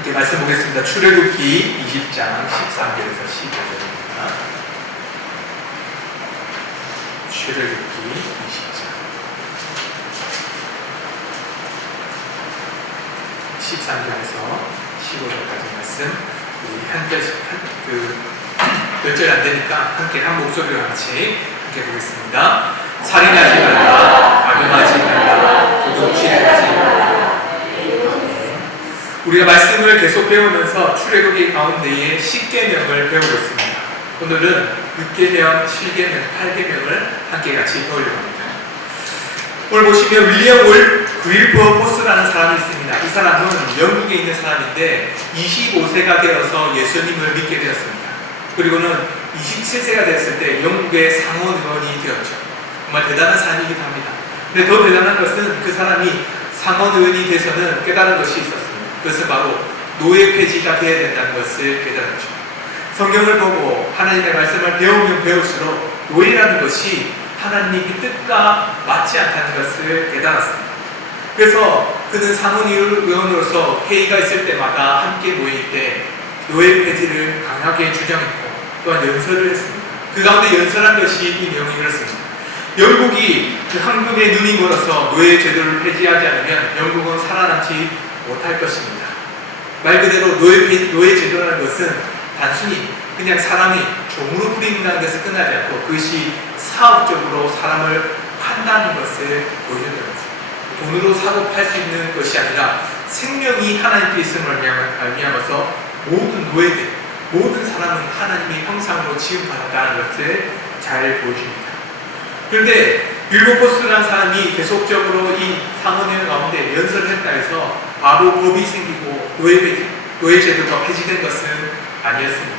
함께 말씀 보겠습니다. 출애굽기 20장 13절에서 15절입니다. 출애굽기 20장 13절에서 15절까지 말씀, 몇 절 안 되니까 함께 한 목소리로 같이 함께 보겠습니다. 살인하지 말라, 가늠하지 말라, 도둑질하지 말라. 우리가 말씀을 계속 배우면서 출애굽기 가운데에 10계명을 배우고 있습니다. 오늘은 6계명, 7계명, 8계명을 함께 같이 배우려고 합니다. 오늘 보시면 윌리엄 윌버포스라는 사람이 있습니다. 이 사람은 영국에 있는 사람인데 25세가 되어서 예수님을 믿게 되었습니다. 그리고는 27세가 됐을 때 영국의 상원 의원이 되었죠. 정말 대단한 사람이기도 합니다. 근데 더 대단한 것은 그 사람이 상원 의원이 돼서는 깨달은 것이 있었습니다. 그것은 바로 노예 폐지가 되어야 된다는 것을 깨달았죠. 성경을 보고 하나님의 말씀을 배우면 배울수록 노예라는 것이 하나님의 뜻과 맞지 않다는 것을 깨달았습니다. 그래서 그는 상원 의원으로서 회의가 있을 때마다 함께 모일 때 노예 폐지를 강하게 주장했고 또한 연설을 했습니다. 그 가운데 연설한 것이 이 내용이 그렇습니다. 영국이 그 황금의 눈이 멀어서 노예 제도를 폐지하지 않으면 영국은 살아남지 못할 것입니다. 말 그대로 노예 제도라는 것은 단순히 그냥 사람이 종으로 부린다는 것을 끝나지 않고 그것이 사업적으로 사람을 판다는 것을 보여준다는 거죠. 돈으로 사고 팔 수 있는 것이 아니라 생명이 하나님께 있음을 말미암아서 모든 노예들, 모든 사람은 하나님의 형상으로 지음받았다는 것을 잘 보여줍니다. 그런데 윌버포스라는 사람이 계속적으로 이 상원회의 가운데 연설을 했다 해서 바로 법이 생기고 노예 제도가 폐지된 것은 아니었습니다.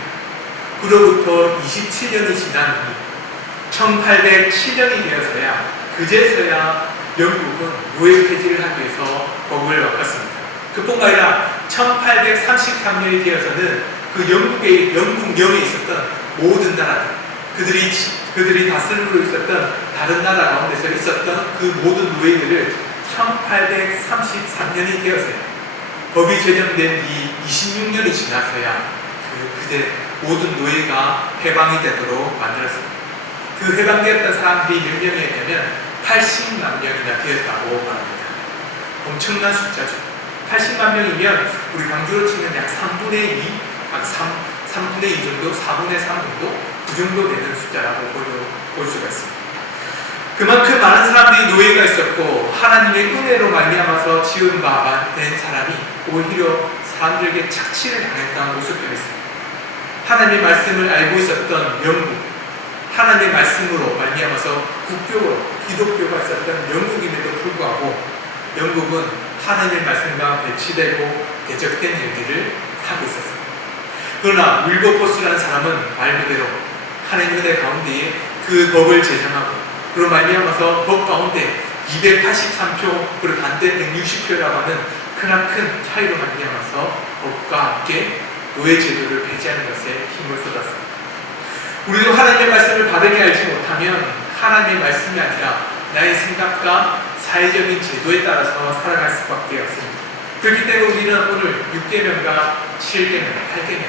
그로부터 27년이 지난 후 1807년이 되어서야 그제서야 영국은 노예 폐지를 하기 위해서 법을 바꿨습니다. 그뿐만 아니라 1833년이 되어서는 그 영국령에 있었던 모든 나라들, 그들이 다스리고 있었던 다른 나라 가운데서 있었던 그 모든 노예들을 1833년이 되어서야 법이 제정된 이 26년이 지나서야 그때 모든 노예가 해방이 되도록 만들었습니다. 그 해방되었던 사람들이 몇 명이었냐면 80만 명이나 되었다고 말합니다. 엄청난 숫자죠. 80만 명이면 우리 강주로 치면 약 3분의 2, 3분의 2 정도, 4분의 3 정도, 그 정도 되는 숫자라고 볼 수가 있습니다. 그만큼 많은 사람들이 노예가 있었고 하나님의 은혜로 말미암아서 지은 바 된 사람이 오히려 사람들에게 착취를 당했다는 모습들이 있습니다. 하나님의 말씀을 알고 있었던 영국, 하나님의 말씀으로 말미암아서 국교로 기독교가 있었던 영국임에도 불구하고 영국은 하나님의 말씀과 배치되고 대적된 일들을 하고 있었습니다. 그러나 윌버포스라는 사람은 말 그대로 하나님의 은혜 가운데에 그 법을 제정하고 그로 말미암아서 법 가운데 283표 그리고 반대 160표라고 하는 크나큰 차이로 말미암아서 법과 함께 노예 제도를 폐지하는 것에 힘을 쏟았습니다. 우리도 하나님의 말씀을 바르게 알지 못하면 하나님의 말씀이 아니라 나의 생각과 사회적인 제도에 따라서 살아갈 수밖에 없습니다. 그렇기 때문에 우리는 오늘 6계명과 7계명, 8계명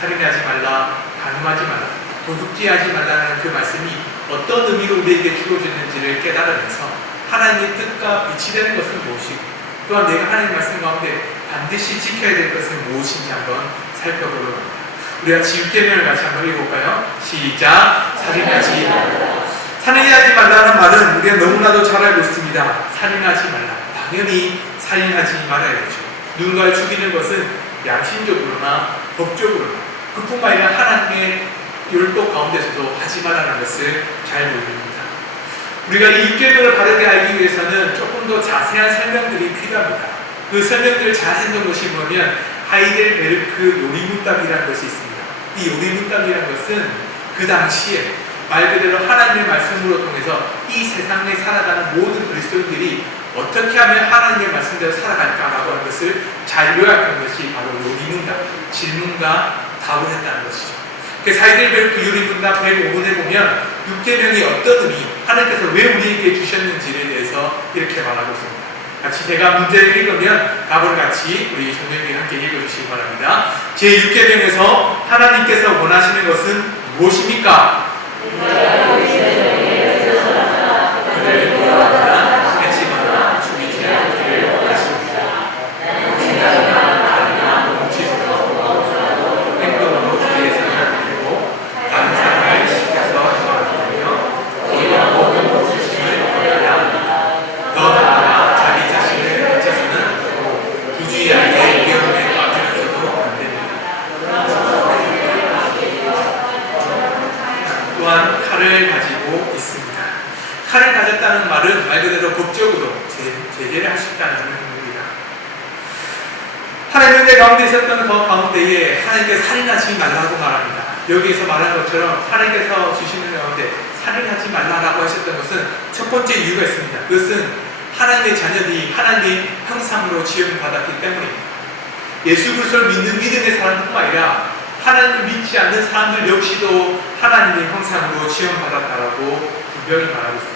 살인하지 말라, 간음하지 말라, 도둑질하지 말라는 그 말씀이 어떤 의미로 우리에게 주어졌는지를 깨달으면서 하나님의 뜻과 빛이 되는 것은 무엇이고 또한 내가 하나님의 말씀 가운데 반드시 지켜야 될 것은 무엇인지 한번 살펴보도록 합니다. 우리가 6계명을 같이 한번 읽어볼까요? 시작! 살인하지 말라. 살인하지 말라는 말은 우리가 너무나도 잘 알고 있습니다. 살인하지 말라. 당연히 살인하지 말아야 되죠. 누군가를 죽이는 것은 양심적으로나 법적으로나 그뿐만 아니라 하나님의 율법 가운데서도 하지 말라는 것을 잘 보여줍니다. 우리가 이 6계명을 바르게 알기 위해서는 조금 더 자세한 설명들이 필요합니다. 그 설명들을 잘 해놓은 것이 뭐냐면 하이델베르크 요리문답이라는 것이 있습니다. 이 요리문답이라는 것은 그 당시에 말 그대로 하나님의 말씀으로 통해서 이 세상에 살아가는 모든 그리스도인들이 어떻게 하면 하나님의 말씀대로 살아갈까라고 하는 것을 잘 요약한 것이 바로 요리문답, 질문과 답을 했다는 것이죠. 하이델베르크 요리문답 105번에 보면 6계명이 어떤 의미, 하나님께서 왜 우리에게 주셨는지에 대해서 이렇게 말하고 있습니다. 같이 제가 문제를 읽으면 답을 같이 우리 성령님이 함께 읽어주시기 바랍니다. 제6계명에서 하나님께서 원하시는 것은 무엇입니까? 그를 미워하거나 해치거나 죽이지 않기를 원하십니다. 행동으로 위해서는 아니고 다른 사람을 시켜서 행하며 오히려 모든 모습을 버려야 합니다. 더 나아가 자기 자신을 해쳐서는 않고 부주의하게 위험에 빠뜨려서도 안 됩니다. 또한 칼을 가지고 있습니다. 칼을 가졌다는 말은 말 그대로 법적으로 제재를 할 수 있다는 의미입니다. 하나님의 은혜 가운데 있었던 그 가운데에 하나님께서 살인하지 말라고 말합니다. 여기에서 말한 것처럼 하나님께서 주시는 가운데 살인하지 말라고 하셨던 것은 첫 번째 이유가 있습니다. 그것은 하나님의 자녀들이 하나님의 형상으로 지음받았기 때문입니다. 예수 그리스도를 믿는 믿음의 사람뿐만 아니라 하나님을 믿지 않는 사람들 역시도 하나님의 형상으로 지음받았다라고 분명히 말하고 있습니다.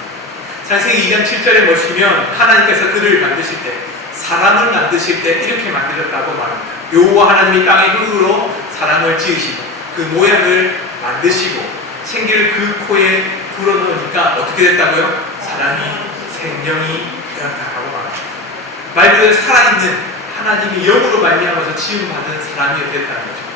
창세기 2장 7절에 보시면 하나님께서 그를 만드실 때, 사람을 만드실 때 이렇게 만드셨다고 말합니다. 여호와 하나님이 땅의 흙으로 사람을 지으시고 그 모양을 만드시고 생기를 그 코에 불어넣으니까 어떻게 됐다고요? 사람이 생명이 되었다고 말합니다. 말 그대로 살아있는 하나님이 영으로 말미암아서 지음받은 사람이 됐다는 거죠.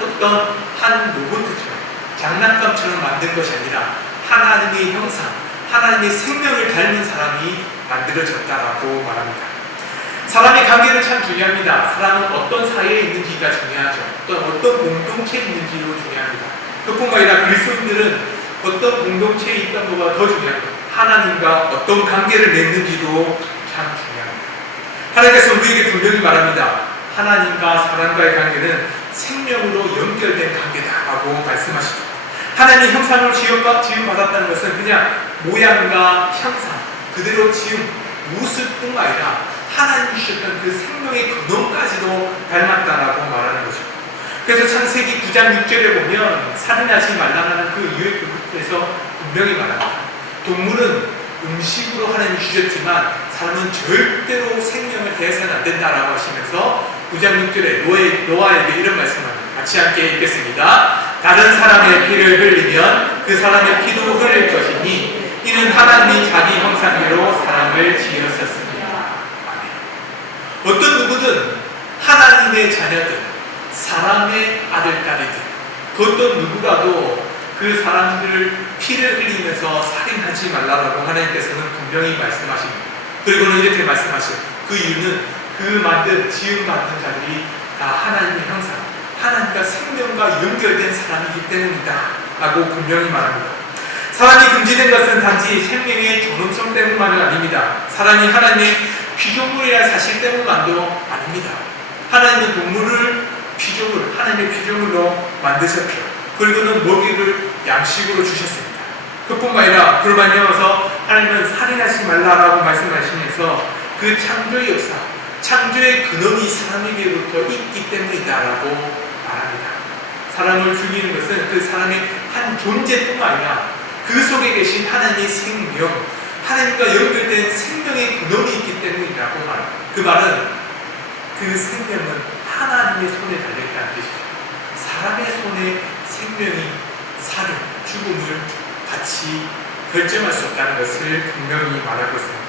어떤 한 로봇처럼 장난감처럼 만든 것이 아니라 하나님의 형상, 하나님의 생명을 닮은 사람이 만들어졌다라고 말합니다. 사람의 관계는 참 중요합니다. 사람은 어떤 사이에 있는지가 중요하죠. 어떤 공동체에 있는지도 중요합니다. 그뿐만 아니라 그리스도인들은 어떤 공동체에 있던 것보다 더 중요합니다. 하나님과 어떤 관계를 맺는지도 참 중요합니다. 하나님께서 우리에게 분명히 말합니다. 하나님과 사람과의 관계는 생명으로 연결된 관계다라고 말씀하시죠. 하나님의 형상으로 지음받았다는 것은 그냥 모양과 형상, 그대로 지음, 모습뿐만 아니라 하나님이 주셨던 그 생명의 근원까지도 닮았다라고 말하는 것이죠. 그래서 창세기 9장 6절에 보면 살인하지 말라는 그 이유의 부분에서 분명히 말합니다. 동물은 음식으로 하나님이 주셨지만 사람은 절대로 생명을 대해서는 안 된다라고 하시면서 9장 6절에 노아에게 이런 말씀합니다. 같이 함께 읽겠습니다. 다른 사람의 피를 흘리면 그 사람의 피도 흘릴 것이니 이는 하나님이 자기 형상대로 사람을 지으셨습니다. 아멘. 어떤 누구든 하나님의 자녀들, 사람의 아들, 딸이든 그 어떤 누구라도 그 사람들 피를 흘리면서 살인하지 말라고 하나님께서는 분명히 말씀하십니다. 그리고는 이렇게 말씀하시죠. 그 이유는 그 지음받은 자들이 다 하나님의 형상, 하나님과 생명과 연결된 사람이기 때문이다 라고 분명히 말합니다. 사람이 금지된 것은 단지 생명의 존엄성 때문만은 아닙니다. 사람이 하나님의 피조물이라는 사실 때문만도 아닙니다. 하나님은 동물을 하나님의 피조물로 만드셨죠. 그리고는 먹이를 양식으로 주셨습니다. 그뿐만 아니라 그를 말미암아서 하나님은 살인하지 말라라고 말씀하시면서 그 창조의 역사, 창조의 근원이 사람에게부터 있기 때문이다라고 말합니다. 사람을 죽이는 것은 그 사람의 한 존재뿐만 아니라 그 속에 계신 하나님의 생명, 하나님과 연결된 생명의 근원이 있기 때문이라고 말합니다. 그 말은 그 생명은 하나님의 손에 달려있다는 뜻이죠. 사람의 손에 생명이 살음, 죽음을 같이 결정할 수 없다는 것을 분명히 말하고 있습니다.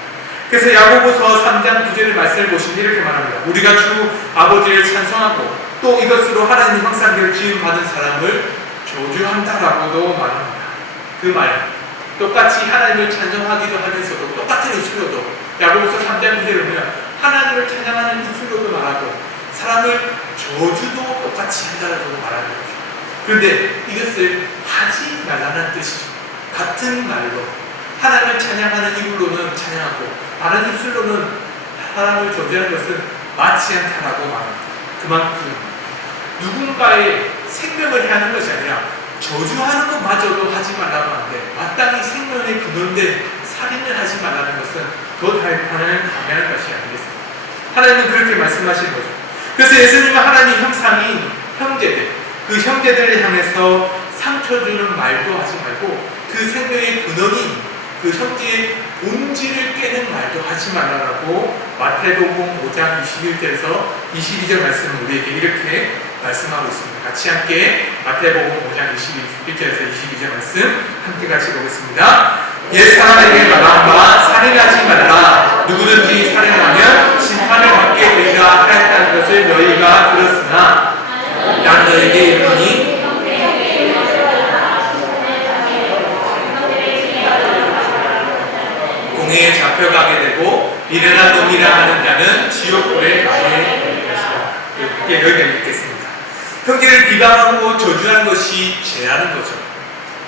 그래서 야고보서 3장 9절의 말씀을 보시면 이렇게 말합니다. 우리가 주 아버지를 찬송하고 또 이것으로 하나님의 형상대로 지음받은 사람을 저주한다라고도 말합니다. 그 말, 똑같이 하나님을 찬송하기도 하면서도 똑같은 입술로도 야고보서 3장 9절에 보면 하나님을 찬양하는 입술로도 말하고 사람을 저주도 똑같이 한다라고 말하는 거죠. 그런데 이것을 하지 말라는 뜻이죠. 같은 말로 하나님을 찬양하는 입으로는 찬양하고 다른 입술로는 사람을 저주하는 것은 맞지 않다라고 말합니다. 그만큼 누군가의 생명을 해하는 것이 아니라 저주하는 것마저도 하지 말라고 하는데 마땅히 생명의 근원된 살인을 하지 말라는 것은 더 강력한 것이 아니겠습니까? 하나님은 그렇게 말씀하신 거죠. 그래서 예수님은 하나님 형상인 형제들, 그 형제들을 향해서 상처 주는 말도 하지 말고 그 생명의 근원인 그 형제의 본질을 깨는 말도 하지 말라라고 마태복음 5장 21절에서 22절 말씀을 우리에게 이렇게 말씀하고 있습니다. 같이 함께 마태복음 5장 21절에서 22절 말씀 함께 같이 보겠습니다. 옛 사람에게 말한 바 살인하지 말라. 누구든지 살인하면 심판을 받게 되리라 하였다는 것을 너희가 들었으나 난 너희에게 이르노니 공회에 잡혀가게 되고 미련한 놈이라 하는 자는 지옥불에 가게 될 것이다. 여기까지 읽겠습니다. 형제를 비방하고 저주하는 것이 죄라는 거죠.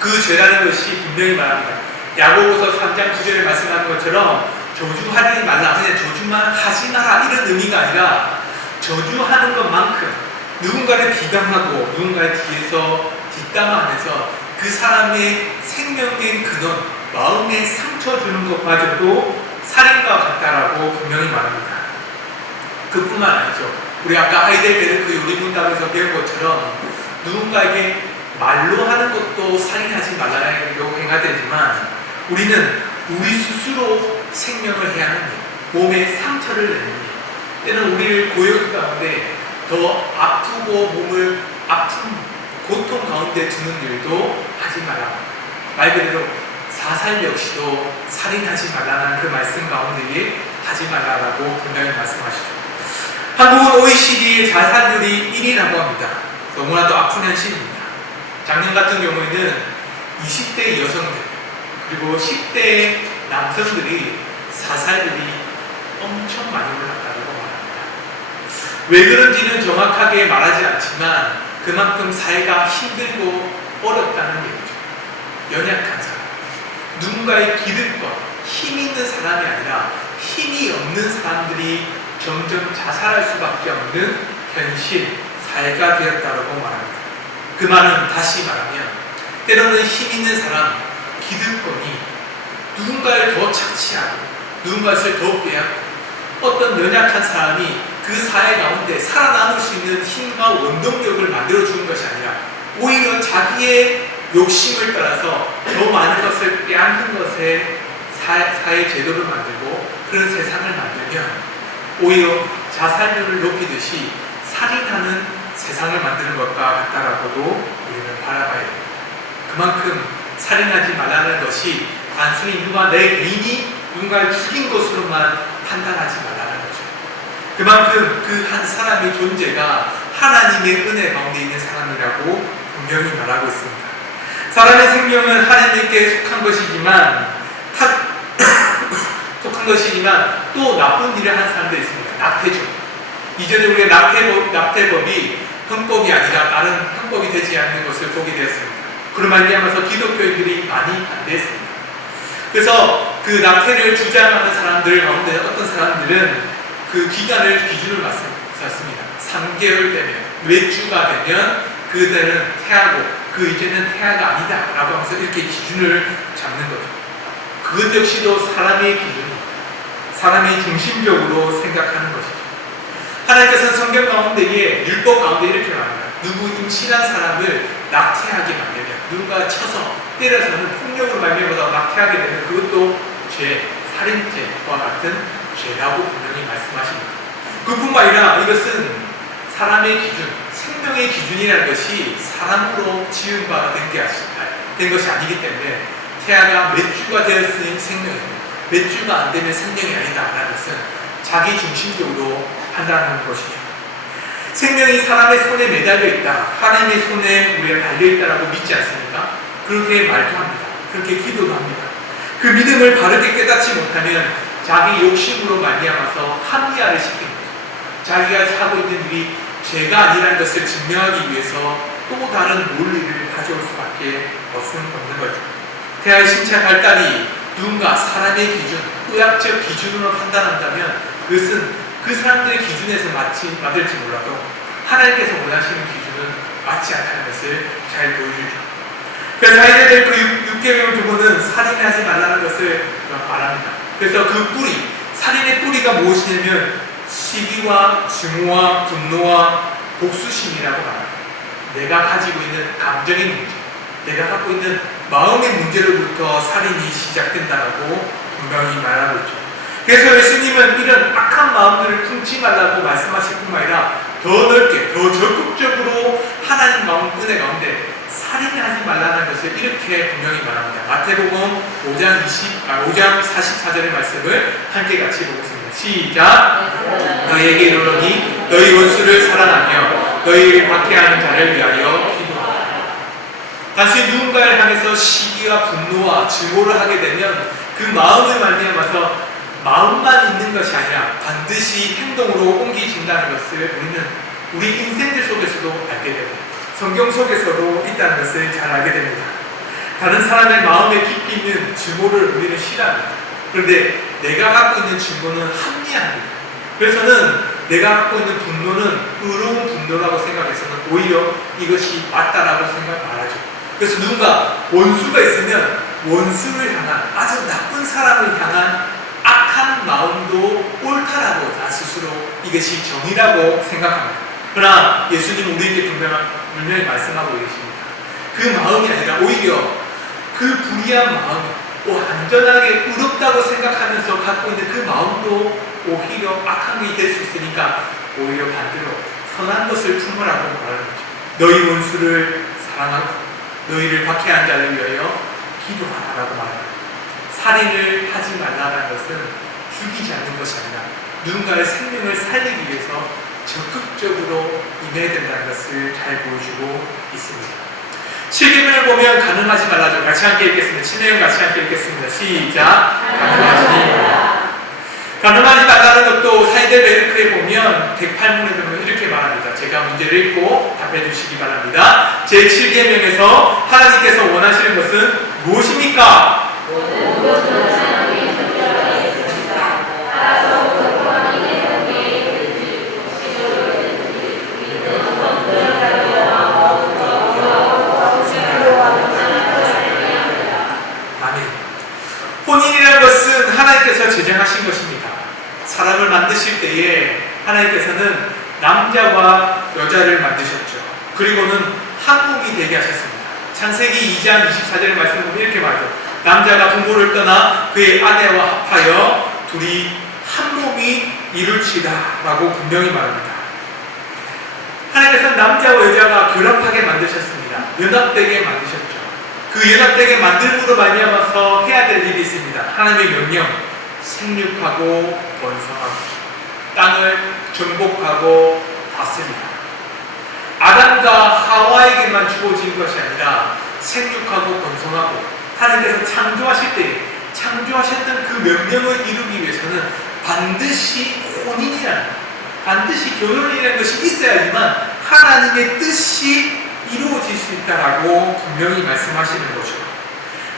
그 죄라는 것이 분명히 말합니다. 야고보서 3장 9절에 말씀하는 것처럼 저주하지 말라, 그냥 저주만 하지 마라 이런 의미가 아니라 저주하는 것만큼 누군가를 비방하고 누군가의 뒤에서 뒷담화하면서 그 사람의 생명의 근원, 마음에 상처 주는 것마저도 살인과 같다라고 분명히 말합니다. 그뿐만 아니죠. 우리 아까 하이델베르크 그 요리문답에서 배운 것처럼 누군가에게 말로 하는 것도 살인하지 말라고 행하되지만 우리는 우리 스스로 생명을 해야 하는 일, 몸에 상처를 내는 일, 때는 우리를 고용 가운데 더 아프고 몸을 아픈 고통 가운데 두는 일도 하지 말라. 말 그대로 사살 역시도 살인하지 말라는 그 말씀 가운데에 하지 말라라고 분명히 말씀하시죠. 한국은 OECD의 자살률이 1위라고 합니다. 너무나도 아픈 현실입니다. 작년 같은 경우에는 20대 여성들 그리고 10대 남성들이 사살률이 엄청 많이 올랐다고 말합니다. 왜 그런지는 정확하게 말하지 않지만 그만큼 사회가 힘들고 어렵다는 얘기죠. 연약한 사람, 누군가의 기득권, 힘 있는 사람이 아니라 힘이 없는 사람들이 점점 자살할 수밖에 없는 현실, 사회가 되었다고 말합니다. 그 말은 다시 말하면 때로는 힘 있는 사람, 기득권이 누군가를 더 착취하고 누군가를 더 빼앗고 어떤 연약한 사람이 그 사회 가운데 살아남을 수 있는 힘과 원동력을 만들어주는 것이 아니라 오히려 자기의 욕심을 따라서 더 많은 것을 빼앗는 것에 사회 제도를 만들고 그런 세상을 만들면 오히려 자살률을 높이듯이 살인하는 세상을 만드는 것과 같다라고도 우리는 바라봐야 됩니다. 그만큼 살인하지 말라는 것이 단순히 누가 내 개인이 누군가를 죽인 것으로만 판단하지 말라는 거죠. 그만큼 그 한 사람의 존재가 하나님의 은혜 가운데 있는 사람이라고 분명히 말하고 있습니다. 사람의 생명은 하나님께 속한 것이지만 또 나쁜 일을 하는 사람들이 있습니다. 낙태죠. 이전에 우리가 낙태법이 헌법이 아니라 다른 헌법이 되지 않는 것을 보게 되었습니다. 그런 말미암아서 기독교인들이 많이 반대했습니다. 그래서 그 낙태를 주장하는 사람들 가운데 어떤 사람들은 그 기간을 기준으로 놨습니다. 3개월 되면, 외주가 되면 그들은 태아고 그 이제는 태아가 아니다 라고 하면서 이렇게 기준을 잡는 거죠. 그것 역시도 사람의 기준입니다. 사람이 중심적으로 생각하는 것이죠. 하나님께서는 성경 가운데에 율법 가운데 이렇게 말합니다. 누구 임신한 사람을 낙태하게 만들면 누군가 쳐서 때려서는 폭력으로 말미암아서 낙태하게 되면 그것도 죄, 살인죄와 같은 죄라고 분명히 말씀하십니다. 그뿐만 아니라 이것은 사람의 기준, 생명의 기준이라는 것이 사람으로 지은 바가 된 것이 아니기 때문에 태아가 몇 주가 되었으니 생명입니다. 몇 주가 안 되면 생명이 아니다라는 것은 자기 중심적으로 판단하는 것이죠. 생명이 사람의 손에 매달려 있다. 하나님의 손에 우리가 달려있다라고 믿지 않습니까? 그렇게 말도 합니다. 그렇게 기도도 합니다. 그 믿음을 바르게 깨닫지 못하면 자기 욕심으로 말미암아서 합리화를 시킵니다. 자기가 하고 있는 일이 죄가 아니라는 것을 증명하기 위해서 또 다른 논리를 가져올 수밖에 없는 거죠. 태아의 신체 발달이 누군가 사람의 기준, 의학적 기준으로 판단한다면 그것은 그 사람들의 기준에서 맞을지 몰라도 하나님께서 원하시는 기준은 맞지 않다는 것을 잘 보여주죠. 그래서 하이델베르크 그 6계명 두고는 살인하지 말라는 것을 말합니다. 그래서 그 뿌리, 살인의 뿌리가 무엇이냐면 시기와 증오와 분노와 복수심이라고 말합니다. 내가 가지고 있는 감정의 문제, 내가 갖고 있는 마음의 문제로부터 살인이 시작된다고 분명히 말하고 있죠. 그래서 예수님은 이런 악한 마음들을 품지 말라고 말씀하실 뿐만 아니라 더 넓게, 더 적극적으로 하나님 마음 은혜 가운데 살인하지 말라는 것을 이렇게 분명히 말합니다. 마태복음 5장 44절의 말씀을 함께 같이 보겠습니다. 시작! 너희에게 이르노니 너희 원수를 사랑하며 너희를 박해하는 자를 위하여 기도하라. 단순히 누군가를 향해서 시기와 분노와 증오를 하게 되면 그 마음을 말미암아서 마음만 있는 것이 아니라 반드시 행동으로 옮기진다는 것을 우리는 우리 인생들 속에서도 알게 됩니다. 성경 속에서도 있다는 것을 잘 알게 됩니다. 다른 사람의 마음에 깊이 있는 증오를 우리는 싫어합니다. 그런데 내가 갖고 있는 증오는 합리합니다. 그래서는 내가 갖고 있는 분노는 의로운 분노라고 생각해서는 오히려 이것이 맞다라고 말하죠. 그래서 누군가 원수가 있으면 원수를 향한, 아주 나쁜 사람을 향한 악한 마음도 옳다라고 나 스스로 이것이 정의라고 생각합니다. 그러나 예수님은 우리에게 분명히 말씀하고 계십니다. 그 마음이 아니라 오히려 그 불의한 마음, 완전하게 의롭다고 생각하면서 갖고 있는 그 마음도 오히려 악한 게 될 수 있으니까 오히려 반대로 선한 것을 품으라고 말하는 거죠. 너희 원수를 사랑하고 너희를 박해한 자를 위하여 기도하라고 말합니다. 살인을 하지 말라는 것은 죽이지 않는 것이 아니라 누군가의 생명을 살리기 위해서 적극적으로 임해야 된다는 것을 잘 보여주고 있습니다. 7계명을 보면 가늠하지 말라죠. 같이 함께 읽겠습니다. 7계명 같이 함께 읽겠습니다. 시작! 가늠하지 말라. 가늠하지 말라는 것도 하이델베르크에 보면 108문에 보면 이렇게 말합니다. 제가 문제를 읽고 답해 주시기 바랍니다. 제7계명에서 하나님께서 원하시는 것은 무엇입니까? 혼인이라는 것은 하나님께서 제정하신 것입니다. 사람을 만드실 때에 하나님께서는 남자와 여자를 만드셨죠. 그리고는 한 몸이 되게 하셨습니다. 창세기 2장 24절의 말씀을 보면 이렇게 말하죠. 남자가 부모를 떠나 그의 아내와 합하여 둘이 한 몸이 이룰지다 라고 분명히 말합니다. 하나님께서는 남자와 여자가 결합하게 만드셨습니다. 연합되게 만드셨죠. 그 연합되게 만들므로 말미암아서 해야 될 일이 있습니다. 하나님의 명령, 생육하고 번성하고 땅을 정복하고 다스립니다. 아담과 하와에게만 주어진 것이 아니라 생육하고 번성하고 하나님께서 창조하실 때 창조하셨던 그 명령을 이루기 위해서는 반드시 혼인이라는, 반드시 결혼이라는 것이 있어야지만 하나님의 뜻이 이루어질 수 있다라고 분명히 말씀하시는 거죠.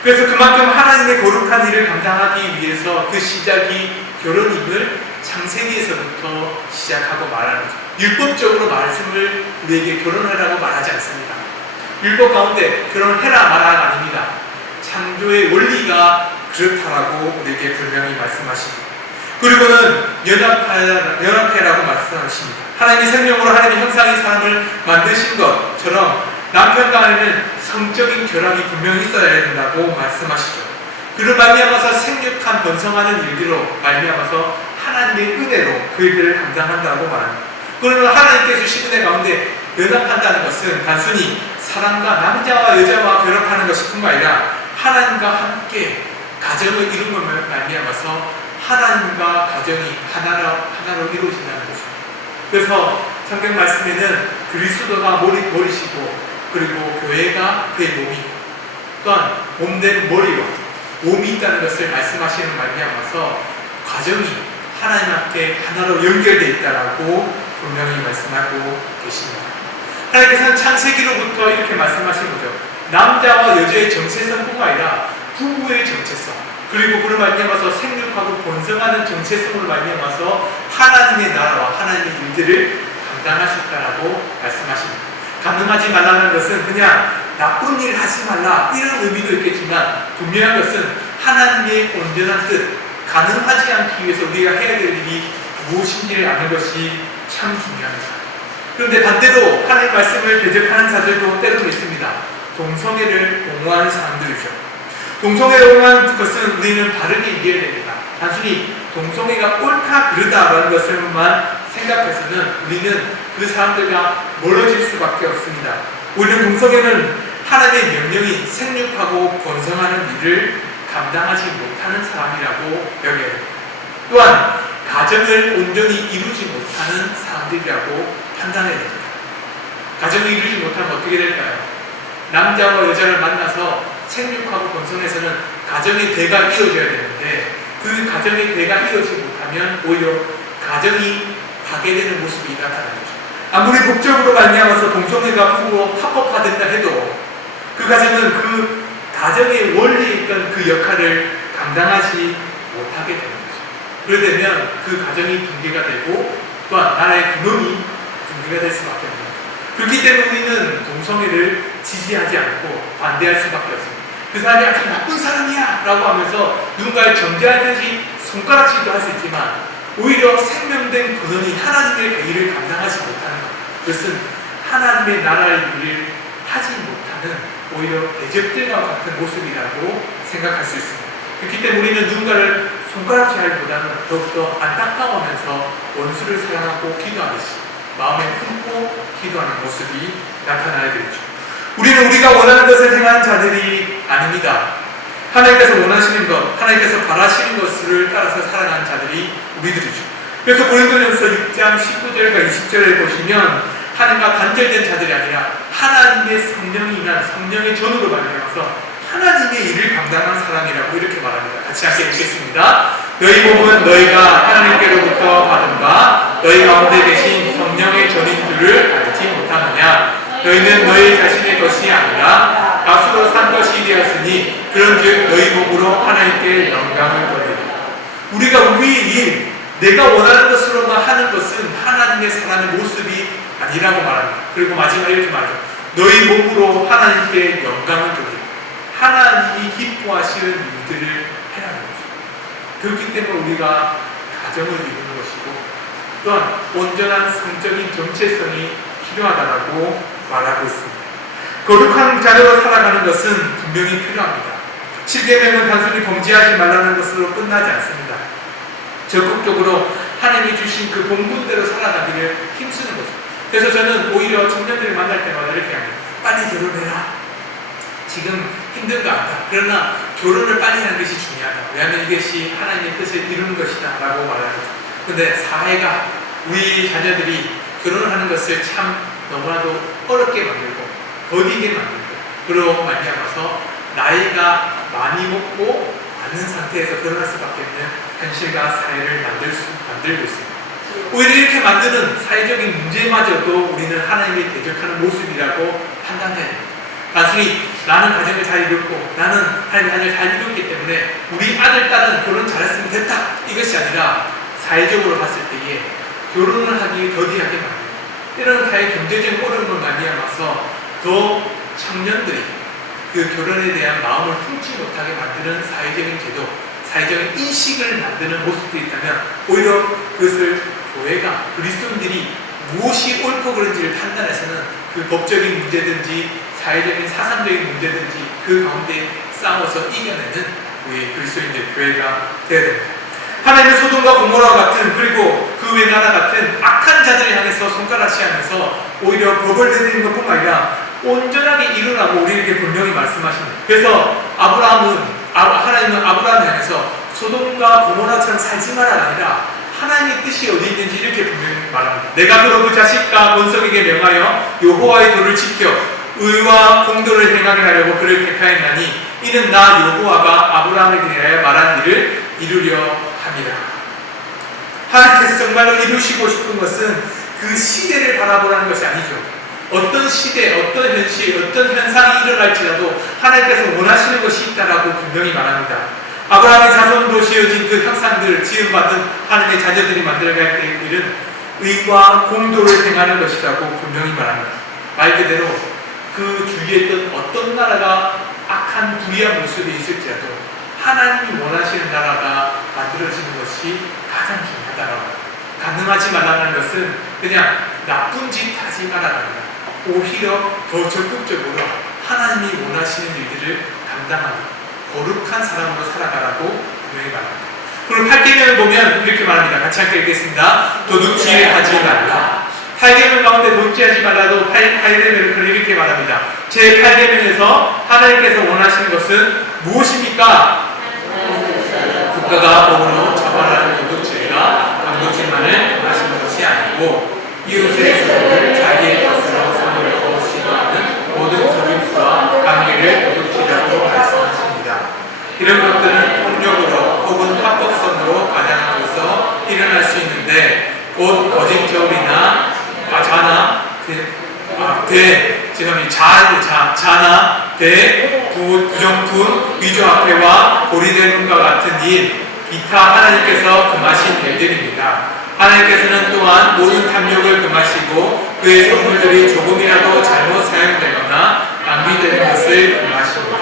그래서 그만큼 하나님의 거룩한 일을 감당하기 위해서 그 시작이 결혼임을 창세기에서부터 시작하고 말하는 거죠. 율법적으로 말씀을 우리에게 결혼하라고 말하지 않습니다. 율법 가운데 결혼해라 말하는 아닙니다. 창조의 원리가 그렇다라고 우리에게 분명히 말씀하십니다. 그리고는 연합해라고 말씀하십니다. 하나님이 생명으로 하나님의 형상의 사람을 만드신 것처럼 남편과 아내는 성적인 결합이 분명히 있어야 된다고 말씀하시죠. 그를 말미암아서 생육한 번성하는 일들로 말미암아서 하나님의 은혜로 그 일들을 감당한다고 말합니다. 그러면 하나님께서 주신 은혜 가운데 연합한다는 것은 단순히 사람과 남자와 여자와 결합하는 것이 뿐만 아니라 하나님과 함께 가정을 이루면 말미암아서 하나님과 가정이 하나로 이루어진다는 거죠. 그래서 성경 말씀에는 그리스도가 머리시고 그리고 교회가 그의 몸이 또한 몸된 머리와 몸이 있다는 것을 말씀하시는 말미암아서 가정이 하나님 함께 하나로 연결되어 있다라고 분명히 말씀하고 계십니다. 하나님께서는 창세기로부터 이렇게 말씀하신 거죠. 남자와 여자의 정체성뿐만 아니라 부부의 정체성 그리고 그를 말미암아서 생육하고 번성하는 정체성으로 말미암아서 하나님의 나라와 하나님의 일들을 감당하셨다라고 말씀하십니다. 가늠하지 말라는 것은 그냥 나쁜 일 하지 말라 이런 의미도 있겠지만 분명한 것은 하나님의 온전한 뜻, 가늠하지 않기 위해서 우리가 해야 될 일이 무엇인지를 아는 것이 참 중요합니다. 그런데 반대로 하나님의 말씀을 대적하는 자들도 때로는 있습니다. 동성애를 옹호하는 사람들이죠. 동성애를 옹호하는 것은 우리는 바르게 이해해야 됩니다. 단순히 동성애가 옳다 그르다라는 것을만 생각해서는 우리는 그 사람들과 멀어질 수밖에 없습니다. 우리는 동성애는 하나님의 명령인 생육하고 번성하는 일을 감당하지 못하는 사람이라고 여겨야 됩니다. 또한 가정을 온전히 이루지 못하는 사람들이라고 판단해야 됩니다. 가정을 이루지 못하면 어떻게 될까요? 남자와 여자를 만나서 생육하고 번성해서는 가정의 대가 이어져야 되는데 그 가정의 대가 이어지지 못하면 오히려 가정이 파괴되는 모습이 나타나는 거죠. 아무리 법적으로 말미암아서 동성애가 부부로 합법화된다 해도 그 가정은 그 가정의 원리에 있던 그 역할을 감당하지 못하게 되는 거죠. 그러게 되면 그 가정이 붕괴가 되고 또한 나라의 근원이 붕괴가 될 수밖에 없는 거죠. 그렇기 때문에 우리는 동성애를 지지하지 않고 반대할 수밖에 없습니다. 그 사람이 아주 나쁜 사람이야 라고 하면서 누군가를 정죄하듯이 손가락질도 할 수 있지만 오히려 생명된 근원이 하나님의 그 일을 감당하지 못하는 것, 그것은 하나님의 나라의 일을 하지 못하는 오히려 대적들과 같은 모습이라고 생각할 수 있습니다. 그렇기 때문에 우리는 누군가를 손가락질하기보다는 더욱더 안타까워하면서 원수를 사랑하고 기도하듯이 마음에 품고 기도하는 모습이 나타나야 되겠죠. 우리는 우리가 원하는 것을 행하는 자들이 아닙니다. 하나님께서 원하시는 것, 하나님께서 바라시는 것을 따라서 살아가는 자들이 우리들이죠. 그래서 고린도전서 6장 19절과 20절에 보시면 하나님과 단절된 자들이 아니라 하나님의 성령이 임한 성령의 전으로 말미암아서 하나님의 일을 감당하는 사람이라고 이렇게 말합니다. 같이 함께 읽겠습니다. 너희 몸은 너희가 하나님께로부터 받은 바 너희 가운데 계신 성령의 전인 줄을 알지 못하느냐. 너희는 너희 자신의 것이 아니라 값으로 산 것이 되었으니 그런즉 너희 몸으로 하나님께 영광을 돌리라. 우리가 우리의 일, 내가 원하는 것으로만 하는 것은 하나님의 사람의 모습이 아니라고 말합니다. 그리고 마지막에 이렇게 말하죠. 너희 몸으로 하나님께 영광을 돌리라. 하나님이 기뻐하시는 일들을 해라는 거죠. 그렇기 때문에 우리가 가정을 이루는 것이고 또한 온전한 성적인 정체성이 필요하다고 말하고 있습니다. 거룩한 자녀로 살아가는 것은 분명히 필요합니다. 7계명은 단순히 범죄하지 말라는 것으로 끝나지 않습니다. 적극적으로 하나님이 주신 그 본분대로 살아가기를 힘쓰는 거죠. 그래서 저는 오히려 청년들을 만날 때마다 이렇게 합니다. 빨리 결혼해라. 지금 힘든 거 안다. 그러나 결혼을 빨리 하는 것이 중요하다. 왜냐하면 이것이 하나님의 뜻을 이루는 것이다 라고 말하는 거죠. 그런데 사회가 우리 자녀들이 결혼을 하는 것을 참 너무나도 어렵게 만들고 더디게 만들고 그러고 말미암아서 나이가 많이 먹고 않는 상태에서 결혼할 수밖에 없는 현실과 사회를 만들고 있습니다. 오히려 이렇게 만드는 사회적인 문제마저도 우리는 하나님이 대적하는 모습이라고 판단해야 됩니다. 단순히 나는 가정을 잘 이뤘고 나는 하나님의 가정을 잘 이뤘기 때문에 우리 아들, 딸은 결혼 잘했으면 됐다 이것이 아니라 사회적으로 봤을 때에 결혼을 하기 더디하게 만듭니다. 이런 사회 경제적인 어려움을 말미암아서 더 청년들이 그 결혼에 대한 마음을 품지 못하게 만드는 사회적인 제도, 사회적인 인식을 만드는 모습도 있다면 오히려 그것을 교회가 그리스도인들이 무엇이 옳고 그른지를 판단해서는 그 법적인 문제든지 사회적인 사상적인 문제든지 그 가운데 싸워서 이겨내는 우리 그리스도인들 교회가 되어야 됩니다. 하나님의 소돔과 고모라 같은 그리고 그 외 나라 같은 악한 자들을 향해서 손가락질하면서 오히려 법을 내리는 것뿐만 아니라 온전하게 이루라고 우리에게 분명히 말씀하십니다. 그래서 하나님은 아브라함을 향해서 소돔과 고모라처럼 살지 마라가 아니라 하나님의 뜻이 어디 있는지 이렇게 분명히 말합니다. 내가 그로 그 자식과 번성에게 명하여 여호와의 도를 지켜 의와 공도를 행하게 하려고 그를 택하였나니 이는 나 여호와가 아브라함에게 대하여 말한 일을 이루려 함이라. 하나님께서 정말로 이루시고 싶은 것은 그 시대를 바라보라는 것이 아니죠. 어떤 시대, 어떤 현실, 어떤 현상이 일어날지라도 하나님께서 원하시는 것이 있다라고 분명히 말합니다. 아브라함의 자손으로 지어진 그 형상들, 지음받은 하나님의 자녀들이 만들어갈 때 일은 의와 공도를 행하는 것이라고 분명히 말합니다. 말 그대로 그 주위에 있던 어떤 나라가 악한 불의한 모습이 있을지라도 하나님이 원하시는 나라가 만들어지는 것이 가장 중요하다고 합니다. 가능하지 말라는 것은 그냥 나쁜 짓 하지 말아라. 오히려 더 적극적으로 하나님이 원하시는 일들을 감당하고 거룩한 사람으로 살아가라고 분명히 말합니다. 그리고 8계명을 보면 이렇게 말합니다. 같이 함께 읽겠습니다. 도둑질하지 말라. 8계명 가운데 도둑질하지 말라도 8계명을 이렇게 말합니다. 제 8계명에서 하나님께서 원하시는 것은 무엇입니까? 국가가 법으로 처벌하는 도둑질과 강도질만을 하시는 것이 아니고 이웃의 소유를 자기의 것으로 삼으려고 시도하는 모든 속임수와 관계를 도둑질이라고 말씀하십니다. 이런 것들은 폭력으로 혹은 합법성으로 과장하고서 일어날 수 있는데 곧 거짓적이나 자나, 부정품, 위조화폐와 고리되는 것 같은 일, 기타 하나님께서 금하신 일들입니다. 하나님께서는 또한 모든 탐욕을 금하시고 그의 선물들이 조금이라도 잘못 사용되거나 낭비되는 것을 금하십니다.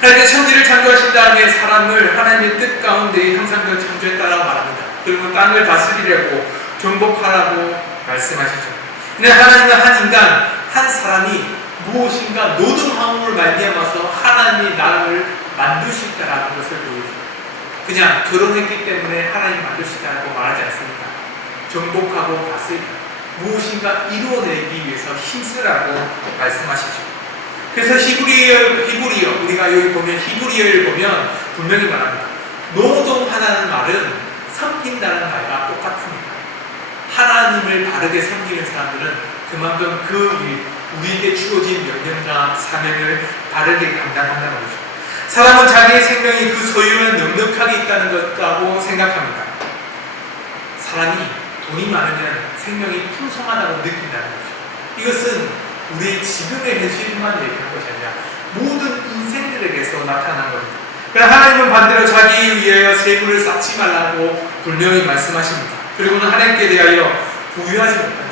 하나님께서 천지를 창조하신 다음에 사람을 하나님의 뜻 가운데 항상 그 창조했다라고 말합니다. 그리고 땅을 다스리려고 정복하라고 말씀하시죠. 근데 하나님과 한 인간, 한 사람이 무엇인가 노동함으로 말미암아서 하나님이 나를 만들 수 있다라는 것을 보여줍니다. 그냥 결혼했기 때문에 하나님이 만들 수 있다고 말하지 않습니다. 정복하고 다스리다. 무엇인가 이루어내기 위해서 힘쓰라고 말씀하시죠. 그래서 히브리어, 우리가 여기 보면 히브리어를 보면 분명히 말합니다. 노동하다는 말은 섬긴다는 말과 똑같습니다. 하나님을 바르게 섬기는 사람들은 그만큼 그 일, 우리에게 주어진 명령과 사명을 바르게 감당한다는 거죠. 사람은 자기의 생명이 그 소유는 넉넉하게 있다는 것이라고 생각합니다. 사람이 돈이 많으면 생명이 풍성하다고 느낀다는 거죠. 이것은 우리 지금의 현실만 얘기하는 것이 아니라 모든 인생들에게서 나타난 겁니다. 그러나 하나님은 반대로 자기에 위하여 재물을 쌓지 말라고 분명히 말씀하십니다. 그리고는 하나님께 대하여 부유하지 못한다.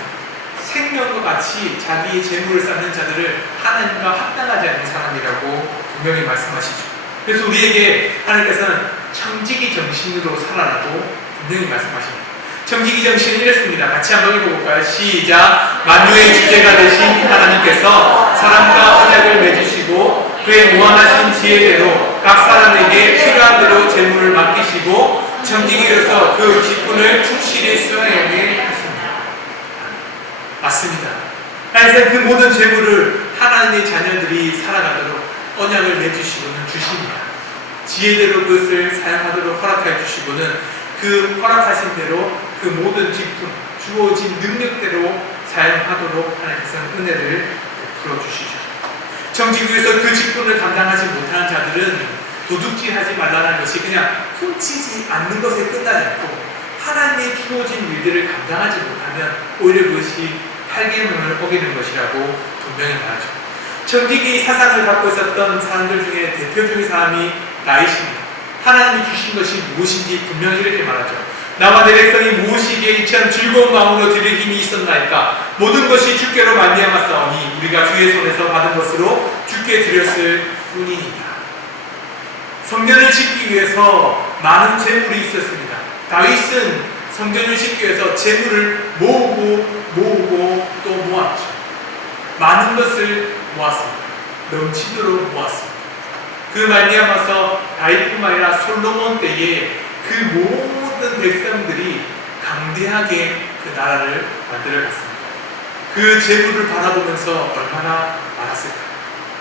생명과 같이 자기의 재물을 쌓는 자들을 하나님과 합당하지 않는 사람이라고 분명히 말씀하시죠. 그래서 우리에게 하나님께서는 청지기 정신으로 살아라고 분명히 말씀하십니다. 청지기 정신은 이렇습니다. 같이 한번 읽어볼까요? 시작! 만유의 주제가 되신 하나님께서 사람과 언약을 맺으시고 그의 무한하신 지혜대로 각 사람에게 필요한 대로 재물을 맡기시고 청지기로서 그 직분을 충실히 수행하게 하십니다. 맞습니다. 그래서 그 모든 재물을 하나님의 자녀들이 살아가도록 언약을 맺으시고는 주십니다. 지혜대로 그것을 사용하도록 허락해 주시고는 그 허락하신 대로 그 모든 직분, 주어진 능력대로 사용하도록 하나님께서는 은혜를 베풀어 주시죠. 청지기에서 그 직분을 감당하지 못하는 자들은 도둑질하지 말라는 것이 그냥 훔치지 않는 것에 끝나지 않고 하나님의 주어진 일들을 감당하지 못하면 오히려 그것이 8계명을 어기는 것이라고 분명히 말하죠. 청지기 사상을 갖고 있었던 사람들 중에 대표적인 사람이 다윗입니다. 하나님이 주신 것이 무엇인지 분명히 이렇게 말하죠. 나와 내 백성이 무엇이기에 이처럼 즐거운 마음으로 드릴 힘이 있었나이까? 모든 것이 주께로 말미암았사오니 우리가 주의 손에서 받은 것으로 주께 드렸을 뿐이니라. 성전을 짓기 위해서 많은 재물이 있었습니다. 다윗은 성전을 짓기 위해서 재물을 모으고 또 모았죠. 많은 것을 모았습니다. 넘치도록 모았습니다. 그 말미암아서 다윗뿐만 아니라 솔로몬 때에 그 모든 백성들이 강대하게 그 나라를 만들어갔습니다. 그 재물을 바라보면서 얼마나 많았을까.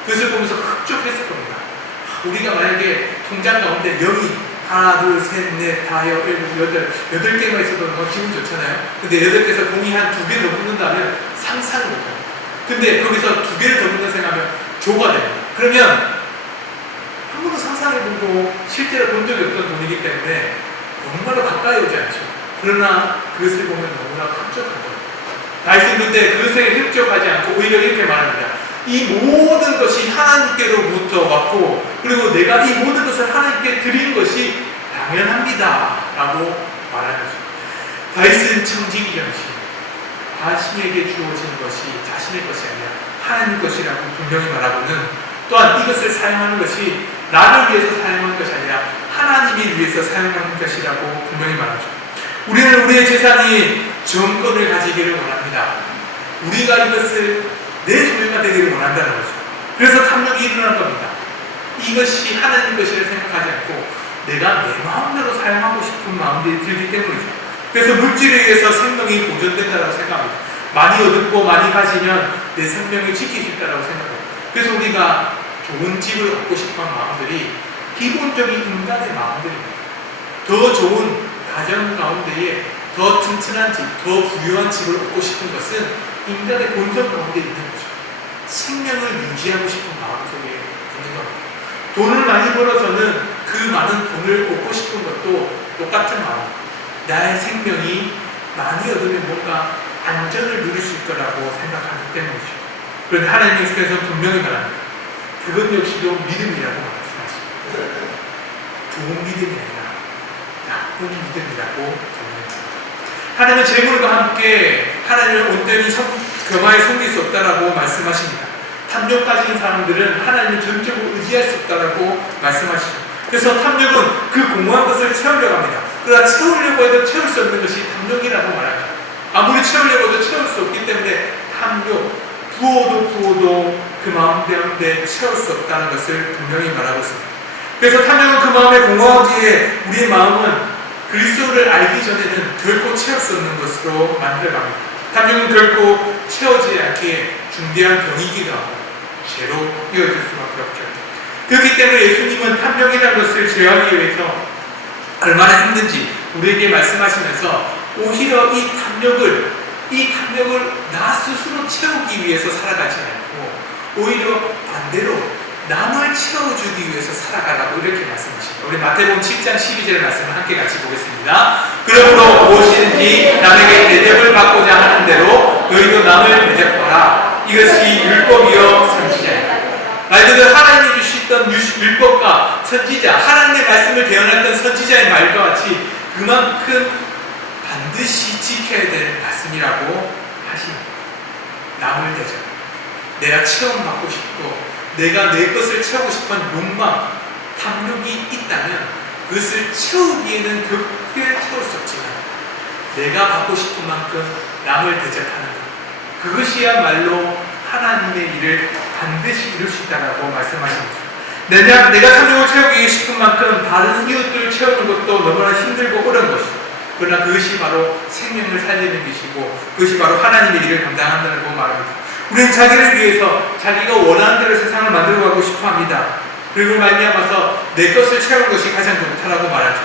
그것을 보면서 흡족했을 겁니다. 우리가 만약에 통장 가운데 0이 하나, 둘, 셋, 넷, 다섯, 일곱, 여덟 개가 있어도 너무 기분 좋잖아요. 근데 8개에서 공이 한 2개 더 붙는다면 상상을 못해요. 근데 거기서 2개를 더 붙는 생각하면 조가 됩니다. 그러면 한 번도 상상해보고 실제로 본 적이 없던 돈이기 때문에 정말로 가까이 오지 않죠. 그러나 그것을 보면 너무나 흡족한 거예요. 다윗은 그때 그것에 흡족하지 않고 오히려 이렇게 말합니다. 이 모든 것이 하나님께로부터 왔고 그리고 내가 이 모든 것을 하나님께 드린 것이 당연합니다 라고 말하는 거죠. 다윗은 청지기 정신, 자신에게 주어진 것이 자신의 것이 아니라 하나님 것이라고 분명히 말하고는 또한 이것을 사용하는 것이 나를 위해서 사용하는 것이 아니라 하나님을 위해서 사용하는 것이라고 분명히 말하죠. 우리는 우리의 재산이 정권을 가지기를 원합니다. 우리가 이것을 내 소유가 되기를 원한다는 거죠. 그래서 탐욕이 일어날 겁니다. 이것이 하나님 것이라 생각하지 않고 내가 내 마음대로 사용하고 싶은 마음들이 들기 때문이죠. 그래서 물질에 의해서 생명이 보존된다고 생각합니다. 많이 얻고 많이 가지면 내 생명을 지킬 수 있다고 생각합니다. 그래서 우리가 좋은 집을 얻고 싶어하는 마음들이 기본적인 인간의 마음들입니다. 더 좋은 가정 가운데에 더 튼튼한 집, 더 부유한 집을 얻고 싶은 것은 인간의 본성 가운데 있는 거죠. 생명을 유지하고 싶은 마음 속에 있는 겁니다. 돈을 많이 벌어서는 그 많은 돈을 얻고 싶은 것도 똑같은 마음. 나의 생명이 많이 얻으면 뭔가 안전을 누릴 수 있을 거라고 생각하기 때문이죠. 그런데 하나님께서 분명히 말합니다. 그것 역시도 믿음이라고 말씀하십니다. 좋은 믿음이 아니라 나쁜 믿음이라고 말합니다. 하나님은 재물과 함께 하나님을 온전히 겸하여 섬길 수 없다라고 말씀하십니다. 탐욕 가진 사람들은 하나님을 전적으로 의지할 수 없다라고 말씀하시죠. 그래서 탐욕은 그 공허한 것을 채우려고 합니다. 그러나 채우려고 해도 채울 수 없는 것이 탐욕이라고 말하죠. 아무리 채우려고 해도 채울 수 없기 때문에 탐욕, 부어도 그 마음대로 채울 수 없다는 것을 분명히 말하고 있습니다. 그래서 탐욕은 그 마음에 공허하기에 우리의 마음은 그리스도를 알기 전에는 결코 채울 수 없는 것으로 만들어갑니다. 탐욕은 결코 채워지지 않기에 중대한 병이기도 하고 죄로 이어질 수밖에 없죠. 그렇기 때문에 예수님은 탐욕이라는 것을 제어하기 위해서 얼마나 힘든지 우리에게 말씀하시면서 오히려 이 탐욕을 나 스스로 채우기 위해서 살아가지 않고 오히려 반대로 남을 채워주기 위해서 살아가라고 이렇게 말씀하십니다. 우리 마태복음 7장 12절 말씀을 함께 같이 보겠습니다. 그러므로 무엇이든지 남에게 대접을 받고자 하는 대로 너희도 남을 대접하라. 이것이 율법이요 선지자이다. 말 그대로 하나님이 주시던 율법과 선지자, 하나님의 말씀을 대언했던 선지자의 말과 같이 그만큼 반드시 지켜야 될 말씀이라고 하십니다. 남을 대접, 내가 체험받고 싶고 내가 내 것을 채우고 싶은 욕망, 탐욕이 있다면 그것을 채우기에는 그렇게 채울 수 없지만 내가 받고 싶은 만큼 남을 대접하는 것, 그것이야말로 하나님의 일을 반드시 이룰 수 있다고 말씀하십니다. 내가 탐욕을 채우기 싶은 만큼 다른 이웃들을 채우는 것도 너무나 힘들고 어려운 것이죠. 그러나 그것이 바로 생명을 살리는 것이고 그것이 바로 하나님의 일을 감당한다고 말합니다. 우리는 자기를 위해서 자기가 원하는 대로 세상을 만들어 가고 싶어 합니다. 그리고 말미암아서 내 것을 채우는 것이 가장 좋다라고 말하죠.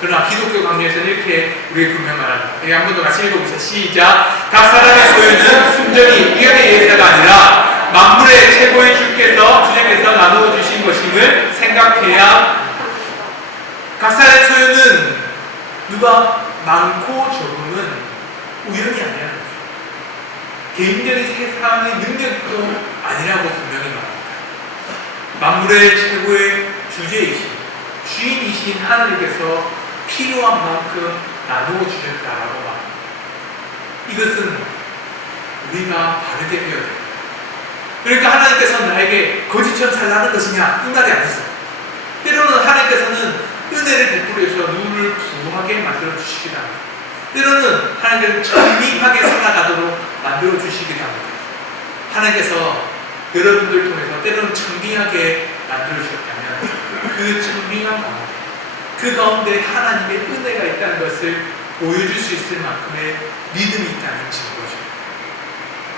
그러나 기독교 강조에서는 이렇게 우리에게 분명 말합니다. 여기 한 번 더 같이 읽어보세요. 시작. 각 사람의 소유는 순전히 위험의 예사가 아니라 만물의 최고의 주께서 나누어 주신 것임을 생각해야. 각 사람의 소유는 누가 많고 적음은 우연이 아니라는 거죠. 개인적인 세상의 능력도 아니라고 분명히 말합니다. 만물의 최고의 주제이신, 주인이신 하나님께서 필요한 만큼 나누어 주셨다라고 말합니다. 이것은 우리가 바르게 배워야 됩니다. 그러니까 하나님께서 나에게 거지처럼 살라는 것이냐? 이 말이 아니죠. 때로는 하나님께서는 은혜를 베풀어서 누구를 부하게 만들어 주시기도 합니다. 때로는 하나님께서 정직하게 살아가도록 만들어 주시기도 합니다. 하나님께서 여러분들 통해서 때로는 청빙하게 만들어 주셨다면 그 청빙한 가운데, 그 가운데 하나님의 은혜가 있다는 것을 보여줄 수 있을 만큼의 믿음이 있다는 증거죠.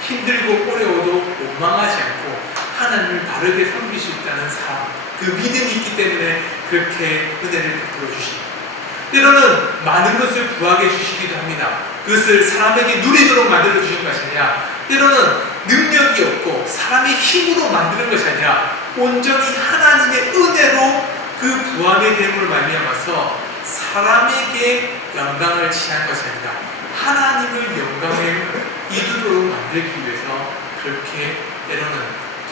힘들고 어려워도 원망하지 않고 하나님을 바르게 섬길 수 있다는 삶, 그 믿음이 있기 때문에 그렇게 은혜를 베풀어 주십니다. 때로는 많은 것을 구하게 주시기도 합니다. 그것을 사람에게 누리도록 만들어 주신 것이 아니라 때로는 능력이 없고 사람의 힘으로 만드는 것이 아니라 온전히 하나님의 은혜로 그 부함의 됨으로 말미암아서 사람에게 영광을 취한 것이 아니라 하나님을 영광에 이루도록 만들기 위해서 그렇게 때로는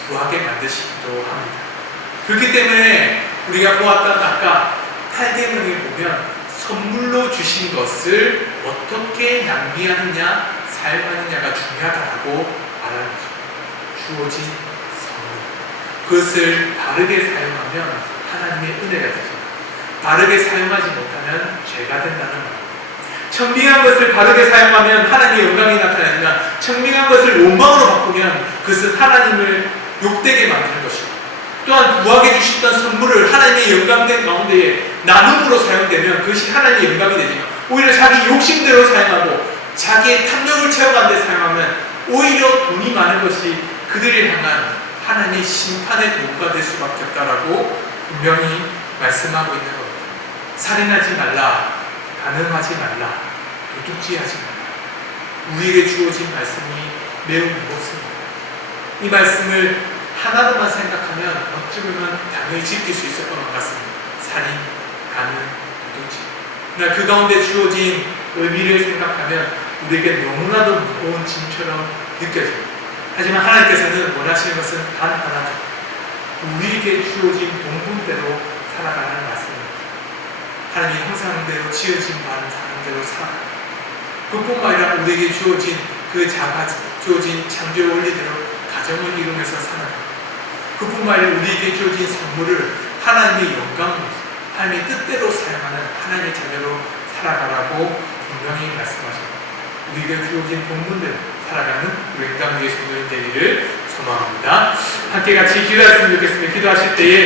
부하게 만드시기도 합니다. 그렇기 때문에 우리가 보았던 아까 탈대문에 보면 선물로 주신 것을 어떻게 낭비하느냐, 사용하느냐가 중요하다고 말하는 거죠. 주어진 선물. 그것을 바르게 사용하면 하나님의 은혜가 되죠. 바르게 사용하지 못하면 죄가 된다는 말입니다. 청빙한 것을 바르게 사용하면 하나님의 영광이 나타나지만 청빙한 것을 원망으로 바꾸면 그것은 하나님을 욕되게 만드는 것이고, 또한 부하게 주셨던 선물을 하나님의 영광된 가운데에 나눔으로 사용되면 그것이 하나님의 영광이 되지만, 오히려 자기 욕심대로 사용하고 자기의 탐욕을 채워가는 데 사용하면 오히려 돈이 많은 것이 그들을 향한 하나님의 심판의 도구가 될 수밖에 없다라고 분명히 말씀하고 있는 겁니다. 살인하지 말라, 간음하지 말라, 도둑질하지 말라. 우리에게 주어진 말씀이 매우 무겁습니다. 이 말씀을 하나로만 생각하면 어찌 보면 당연히 지킬 수 있을 것 같습니다. 살인, 간음, 도둑질. 그러나 그 가운데 주어진 의미를 생각하면 우리에게 너무나도 무거운 짐처럼 느껴집니다. 하지만 하나님께서는 원하시는 것은 단 하나죠. 우리에게 주어진 본분대로 살아가는 말씀입니다. 하나님의 형상대로 지어진 바는 사람대로 살아가는, 그뿐만 아니라 우리에게 주어진 주어진 창조의 원리대로 가정을 이루면서 살아가는, 그뿐만 아니라 우리에게 주어진 선물을 하나님의 영광으로, 하나님의 뜻대로 사용하는 하나님의 자녀로 살아가라고 분명히 말씀하십니다. 우리에게 주어진 본분대로 살아가는 우리 강 위의 성도인 되기를 소망합니다. 함께 같이 기도하셨으면 좋겠습니다. 기도하실 때에